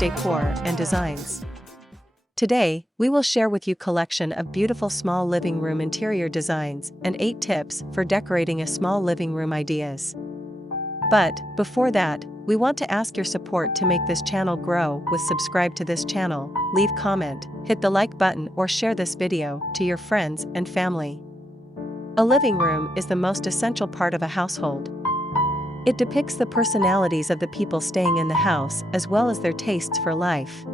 decor, and designs. Today, we will share with you a collection of beautiful small living room interior designs and 8 tips for decorating a small living room ideas. But, before that, we want to ask your support to make this channel grow. Subscribe to this channel, leave comment, hit the like button or share this video to your friends and family. A living room is the most essential part of a household. It depicts the personalities of the people staying in the house as well as their tastes for life.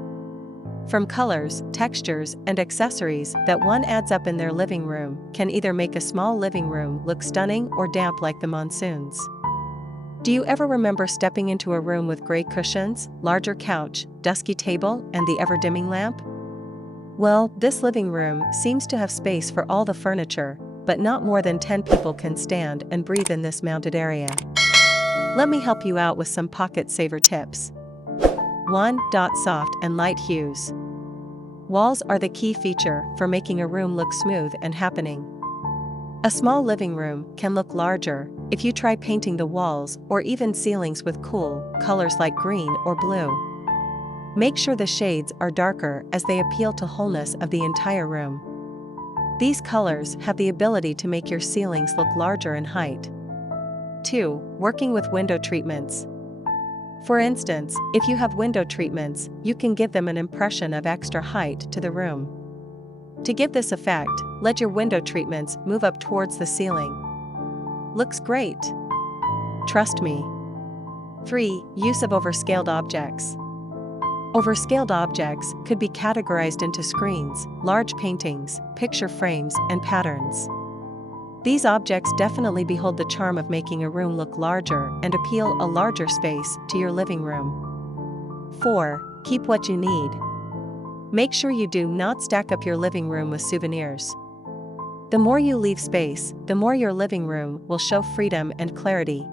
From colors, textures, and accessories that one adds up in their living room can either make a small living room look stunning or damp like the monsoons. Do you ever remember stepping into a room with gray cushions, larger couch, dusky table, and the ever-dimming lamp? Well, this living room seems to have space for all the furniture, but not more than 10 people can stand and breathe in this mounted area. Let me help you out with some pocket saver tips. 1. Soft and light hues. Walls are the key feature for making a room look smooth and happening. A small living room can look larger if you try painting the walls or even ceilings with cool colors like green or blue. Make sure the shades are darker as they appeal to wholeness of the entire room. These colors have the ability to make your ceilings look larger in height. 2. Working with window treatments. For instance, if you have window treatments, you can give them an impression of extra height to the room. To give this effect, let your window treatments move up towards the ceiling. Looks great. Trust me. 3. Use of overscaled objects. Overscaled objects could be categorized into screens, large paintings, picture frames, and patterns. These objects definitely behold the charm of making a room look larger and appeal a larger space to your living room. 4. Keep what you need. Make sure you do not stack up your living room with souvenirs. The more you leave space, the more your living room will show freedom and clarity.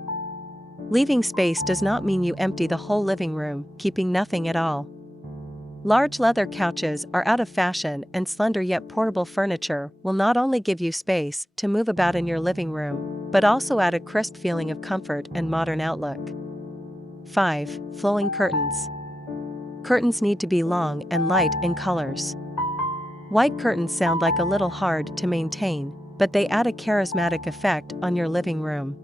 Leaving space does not mean you empty the whole living room, keeping nothing at all. Large leather couches are out of fashion, and slender yet portable furniture will not only give you space to move about in your living room, but also add a crisp feeling of comfort and modern outlook. 5. Flowing curtains. Curtains need to be long and light in colors. White curtains sound like a little hard to maintain, but they add a charismatic effect on your living room.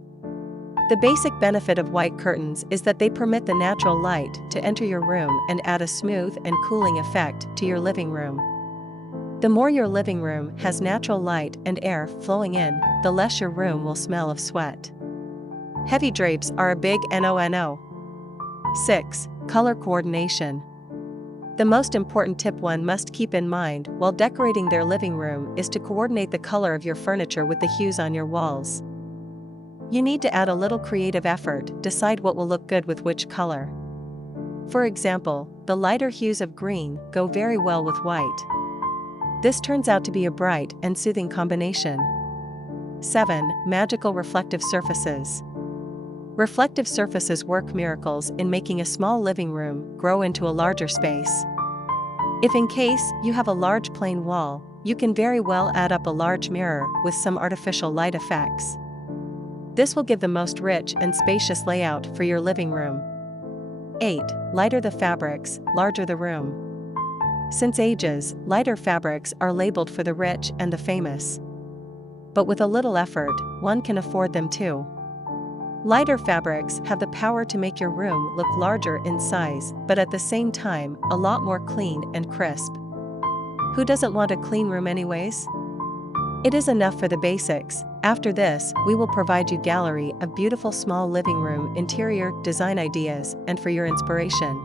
The basic benefit of white curtains is that they permit the natural light to enter your room and add a smooth and cooling effect to your living room. The more your living room has natural light and air flowing in, the less your room will smell of sweat. Heavy drapes are a big no-no. 6. Color coordination. The most important tip one must keep in mind while decorating their living room is to coordinate the color of your furniture with the hues on your walls. You need to add a little creative effort, decide what will look good with which color. For example, the lighter hues of green go very well with white. This turns out to be a bright and soothing combination. 7. Magical reflective surfaces. Reflective surfaces work miracles in making a small living room grow into a larger space. If in case you have a large plain wall, you can very well add up a large mirror with some artificial light effects. This will give the most rich and spacious layout for your living room. 8. Lighter the fabrics, larger the room. Since ages, lighter fabrics are labeled for the rich and the famous. But with a little effort, one can afford them too. Lighter fabrics have the power to make your room look larger in size, but at the same time, a lot more clean and crisp. Who doesn't want a clean room anyways? It is enough for the basics. After this, we will provide you a gallery of beautiful small living room interior design ideas and for your inspiration.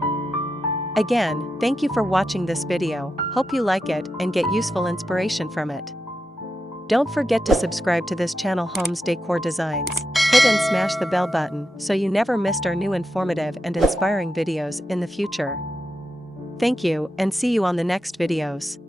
Again, thank you for watching this video. Hope you like it and get useful inspiration from it. Don't forget to subscribe to this channel Homes Decor Designs. Hit and smash the bell button so you never missed our new informative and inspiring videos in the future. Thank you and see you on the next videos.